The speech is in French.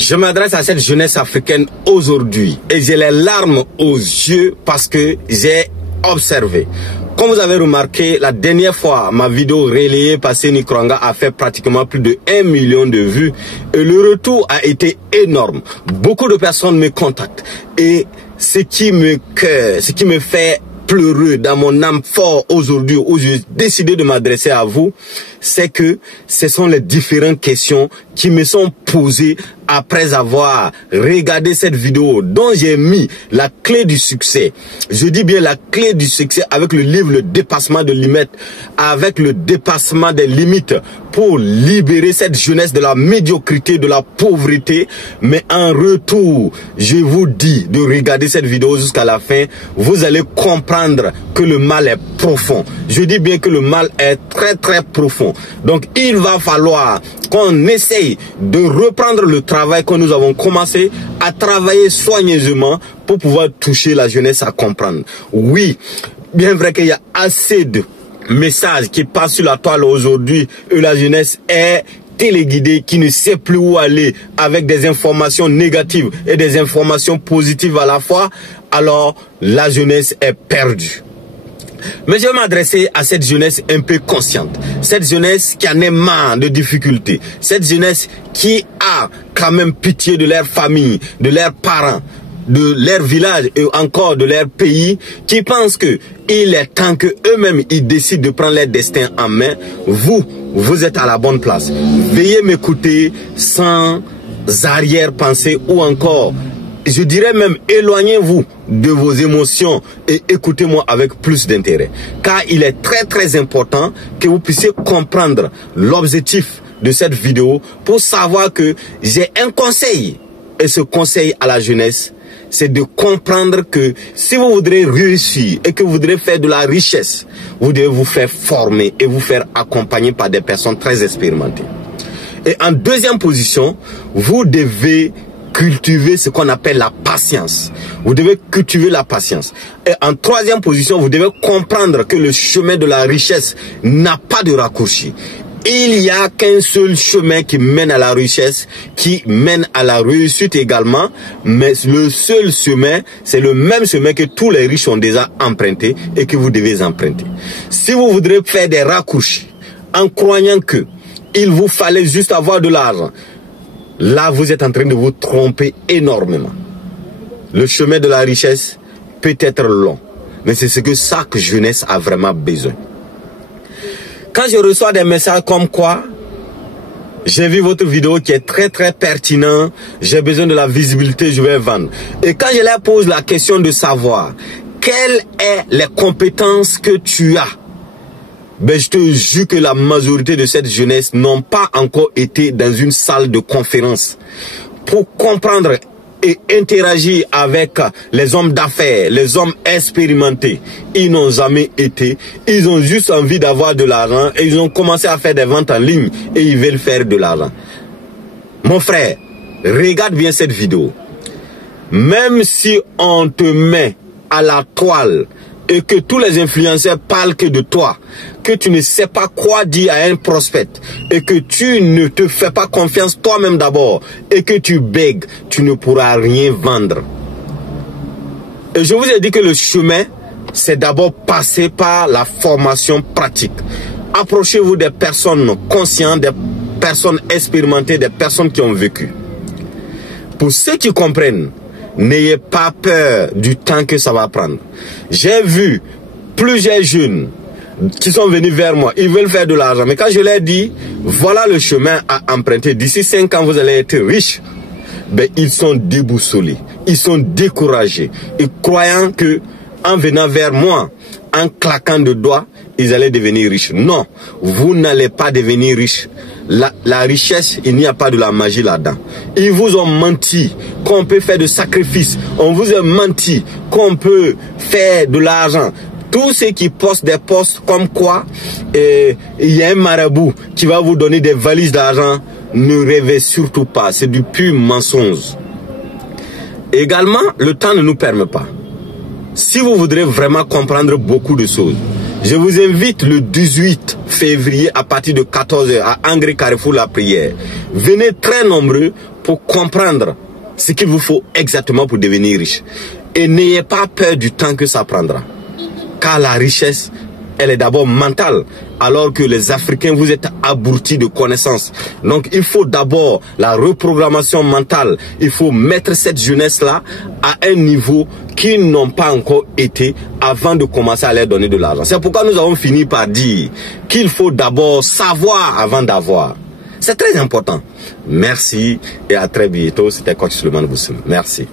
Je m'adresse à cette jeunesse africaine aujourd'hui et j'ai les larmes aux yeux parce que j'ai observé. Comme vous avez remarqué, la dernière fois, ma vidéo relayée par Seni Kranga a fait pratiquement plus de 1 million de vues et le retour a été énorme. Beaucoup de personnes me contactent et ce qui me fait pleureux dans mon âme fort aujourd'hui où j'ai décidé de m'adresser à vous, c'est que ce sont les différentes questions qui me sont posées après avoir regardé cette vidéo dont j'ai mis la clé du succès. Je dis bien la clé du succès avec le livre Le dépassement de limites, avec le dépassement des limites pour libérer cette jeunesse de la médiocrité, de la pauvreté. Mais en retour, je vous dis de regarder cette vidéo jusqu'à la fin. Vous allez comprendre que le mal est profond. Je dis bien que le mal est très très profond. Donc il va falloir qu'on essaye de reprendre le travail que nous avons commencé à travailler soigneusement pour pouvoir toucher la jeunesse à comprendre. Oui, bien vrai qu'il y a assez de messages qui passent sur la toile aujourd'hui et la jeunesse est téléguidée, qui ne sait plus où aller avec des informations négatives et des informations positives à la fois, alors la jeunesse est perdue. Mais je vais m'adresser à cette jeunesse un peu consciente, cette jeunesse qui en est marre de difficultés, cette jeunesse qui a quand même pitié de leur famille, de leurs parents, de leur village et encore de leur pays, qui pense que il est temps que eux-mêmes ils décident de prendre leur destin en main. Vous êtes à la bonne place. Veuillez m'écouter sans arrière-pensée ou encore, je dirais même, éloignez-vous de vos émotions et écoutez-moi avec plus d'intérêt. Car il est très très important que vous puissiez comprendre l'objectif de cette vidéo pour savoir que j'ai un conseil. Et ce conseil à la jeunesse, c'est de comprendre que si vous voudrez réussir et que vous voudrez faire de la richesse, vous devez vous faire former et vous faire accompagner par des personnes très expérimentées. Et en deuxième position, vous devez cultiver ce qu'on appelle la patience. Vous devez cultiver la patience. Et en troisième position, vous devez comprendre que le chemin de la richesse n'a pas de raccourci. Il n'y a qu'un seul chemin qui mène à la richesse, qui mène à la réussite également. Mais le seul chemin, c'est le même chemin que tous les riches ont déjà emprunté et que vous devez emprunter. Si vous voudrez faire des raccourcis en croyant que il vous fallait juste avoir de l'argent, là, vous êtes en train de vous tromper énormément. Le chemin de la richesse peut être long, mais c'est ce que chaque jeunesse a vraiment besoin. Quand je reçois des messages comme quoi, j'ai vu votre vidéo qui est très très pertinent, j'ai besoin de la visibilité, je vais vendre. Et quand je leur pose la question de savoir quelles sont les compétences que tu as, ben je te jure que la majorité de cette jeunesse n'ont pas encore été dans une salle de conférence pour comprendre et interagir avec les hommes d'affaires, les hommes expérimentés. Ils n'ont jamais été. Ils ont juste envie d'avoir de l'argent et ils ont commencé à faire des ventes en ligne et ils veulent faire de l'argent. Mon frère, regarde bien cette vidéo. Même si on te met à la toile et que tous les influenceurs parlent que de toi, que tu ne sais pas quoi dire à un prospect, et que tu ne te fais pas confiance toi-même d'abord, et que tu bègues, tu ne pourras rien vendre. Et je vous ai dit que le chemin, c'est d'abord passer par la formation pratique. Approchez-vous des personnes conscientes, des personnes expérimentées, des personnes qui ont vécu. Pour ceux qui comprennent, n'ayez pas peur du temps que ça va prendre. J'ai vu plusieurs jeunes qui sont venus vers moi. Ils veulent faire de l'argent. Mais quand je leur dis, voilà le chemin à emprunter. D'ici 5 ans, vous allez être riche. Ben, ils sont déboussolés. Ils sont découragés. Et croyant que, en venant vers moi, en claquant de doigts, ils allaient devenir riches. Non, vous n'allez pas devenir riche. La richesse, il n'y a pas de la magie là-dedans. Ils vous ont menti qu'on peut faire de sacrifices. On vous a menti qu'on peut faire de l'argent. Tous ceux qui postent des posts comme quoi il y a un marabout qui va vous donner des valises d'argent, ne rêvez surtout pas. C'est du pur mensonge. Également, le temps ne nous permet pas. Si vous voudrez vraiment comprendre beaucoup de choses, je vous invite le 18 février à partir de 14 h à Angry Carrefour la prière. Venez très nombreux pour comprendre ce qu'il vous faut exactement pour devenir riche. Et n'ayez pas peur du temps que ça prendra. Car la richesse, elle est d'abord mentale, alors que les Africains, vous êtes abrutis de connaissances. Donc, il faut d'abord la reprogrammation mentale. Il faut mettre cette jeunesse-là à un niveau qu'ils n'ont pas encore été avant de commencer à leur donner de l'argent. C'est pourquoi nous avons fini par dire qu'il faut d'abord savoir avant d'avoir. C'est très important. Merci et à très bientôt. C'était Coach Suleiman Boussim. Merci.